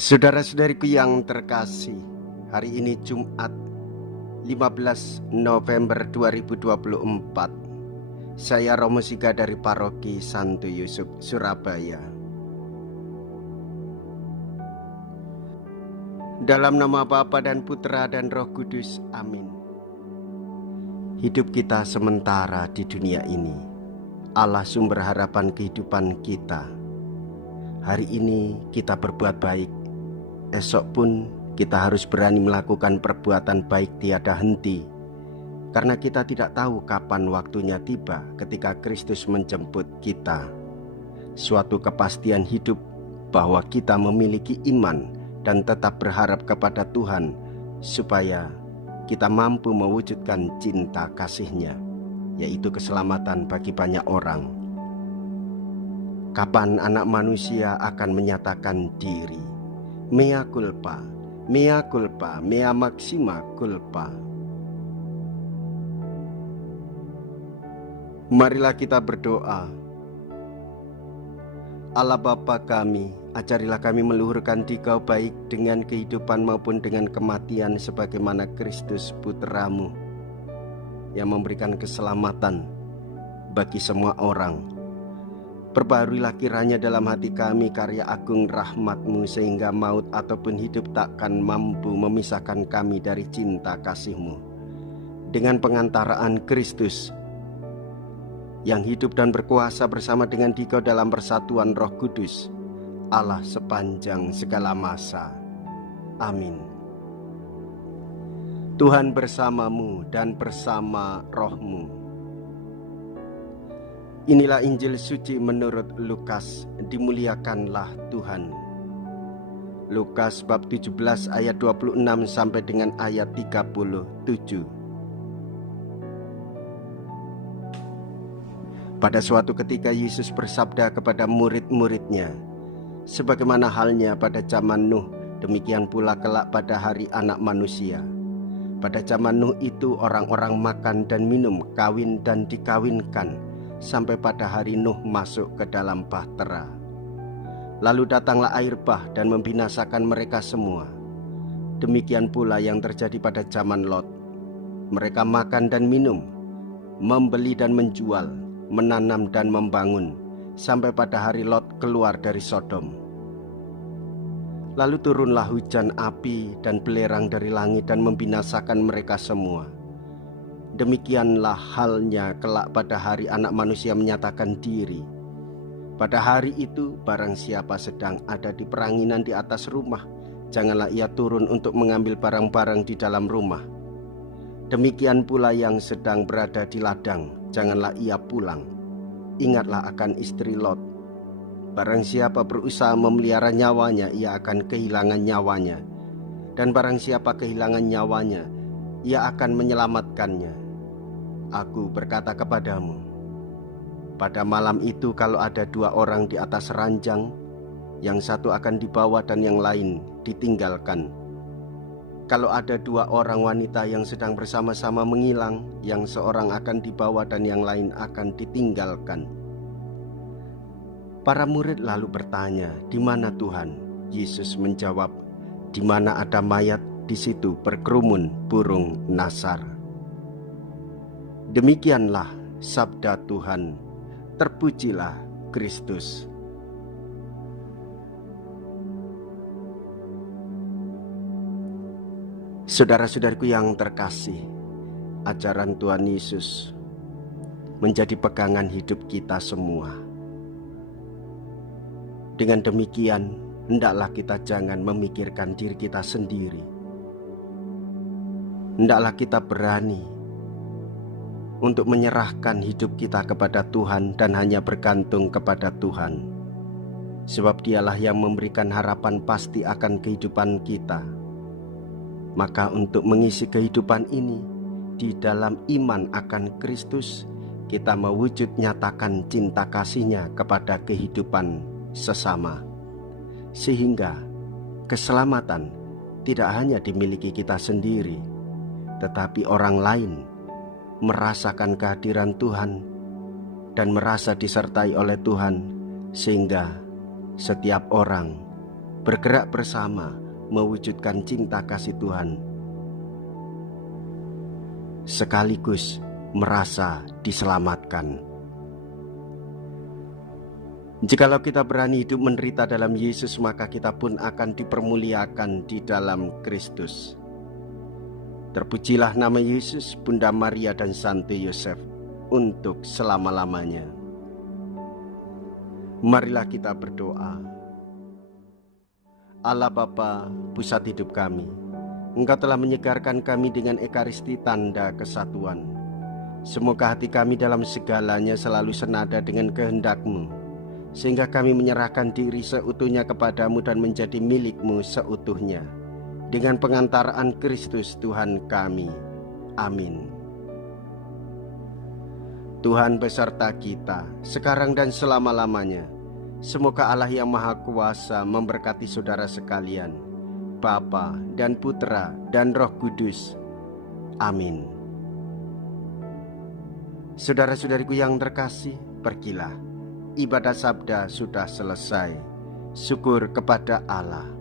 Saudara-saudariku yang terkasih, hari ini Jumat 15 November 2024. Saya Romo Siga dari Paroki Santo Yusuf, Surabaya. Dalam nama Bapa dan Putra dan Roh Kudus, amin. Hidup kita sementara di dunia ini, Allah sumber harapan kehidupan kita. Hari ini kita berbuat baik, esok pun kita harus berani melakukan perbuatan baik tiada henti, karena kita tidak tahu kapan waktunya tiba ketika Kristus menjemput kita. Suatu kepastian hidup bahwa kita memiliki iman dan tetap berharap kepada Tuhan, supaya kita mampu mewujudkan cinta kasih-Nya, yaitu keselamatan bagi banyak orang. Kapan anak manusia akan menyatakan diri? Mea culpa, mea culpa, mea maxima culpa. Marilah kita berdoa. Allah Bapa kami, ajarilah kami meluhurkan Dikau baik dengan kehidupan maupun dengan kematian, sebagaimana Kristus Putra-Mu yang memberikan keselamatan bagi semua orang. Perbaharuilah kiranya dalam hati kami karya agung rahmat-Mu, sehingga maut ataupun hidup takkan mampu memisahkan kami dari cinta kasih-Mu. Dengan pengantaraan Kristus yang hidup dan berkuasa bersama dengan Dikau dalam persatuan Roh Kudus, Allah sepanjang segala masa. Amin. Tuhan bersamamu dan bersama rohmu. Inilah Injil suci menurut Lukas. Dimuliakanlah Tuhan. Lukas bab 17 ayat 26 sampai dengan ayat 37. Pada suatu ketika Yesus bersabda kepada murid-murid-Nya, sebagaimana halnya pada zaman Nuh, demikian pula kelak pada hari Anak Manusia. Pada zaman Nuh itu orang-orang makan dan minum, kawin dan dikawinkan, sampai pada hari Nuh masuk ke dalam bahtera. Lalu datanglah air bah dan membinasakan mereka semua. Demikian pula yang terjadi pada zaman Lot. Mereka makan dan minum, membeli dan menjual, menanam dan membangun, sampai pada hari Lot keluar dari Sodom. Lalu turunlah hujan api dan belerang dari langit dan membinasakan mereka semua. Demikianlah halnya kelak pada hari Anak Manusia menyatakan diri. Pada hari itu, barang siapa sedang ada di peranginan di atas rumah, janganlah ia turun untuk mengambil barang-barang di dalam rumah. Demikian pula yang sedang berada di ladang, janganlah ia pulang. Ingatlah akan istri Lot. Barang siapa berusaha memelihara nyawanya, ia akan kehilangan nyawanya. Dan barang siapa kehilangan nyawanya, ia akan menyelamatkannya. Aku berkata kepadamu, pada malam itu kalau ada dua orang di atas ranjang, yang satu akan dibawa dan yang lain ditinggalkan. Kalau ada dua orang wanita yang sedang bersama-sama mengilang, yang seorang akan dibawa dan yang lain akan ditinggalkan. Para murid lalu bertanya, "Di mana Tuhan?" Yesus menjawab, "Di mana ada mayat, di situ berkerumun burung nasar." Demikianlah sabda Tuhan. Terpujilah Kristus. Saudara-saudariku yang terkasih, ajaran Tuhan Yesus menjadi pegangan hidup kita semua. Dengan demikian, hendaklah kita jangan memikirkan diri kita sendiri. Hendaklah kita berani untuk menyerahkan hidup kita kepada Tuhan dan hanya bergantung kepada Tuhan. Sebab Dialah yang memberikan harapan pasti akan kehidupan kita. Maka untuk mengisi kehidupan ini, di dalam iman akan Kristus, kita mewujud nyatakan cinta kasih-Nya kepada kehidupan sesama. Sehingga keselamatan tidak hanya dimiliki kita sendiri, tetapi orang lain merasakan kehadiran Tuhan dan merasa disertai oleh Tuhan, sehingga setiap orang bergerak bersama mewujudkan cinta kasih Tuhan, sekaligus merasa diselamatkan. Jikalau kita berani hidup menderita dalam Yesus, maka kita pun akan dipermuliakan di dalam Kristus. Terpujilah nama Yesus, Bunda Maria dan Santo Yosef untuk selama-lamanya. Marilah kita berdoa. Allah Bapa, pusat hidup kami, Engkau telah menyegarkan kami dengan Ekaristi tanda kesatuan. Semoga hati kami dalam segalanya selalu senada dengan kehendak-Mu, sehingga kami menyerahkan diri seutuhnya kepadamu dan menjadi milik-Mu seutuhnya, dengan pengantaraan Kristus Tuhan kami. Amin. Tuhan beserta kita, sekarang dan selama-lamanya. Semoga Allah yang Maha Kuasa memberkati saudara sekalian, Bapa dan Putra dan Roh Kudus. Amin. Saudara-saudariku yang terkasih, pergilah. Ibadah sabda sudah selesai. Syukur kepada Allah.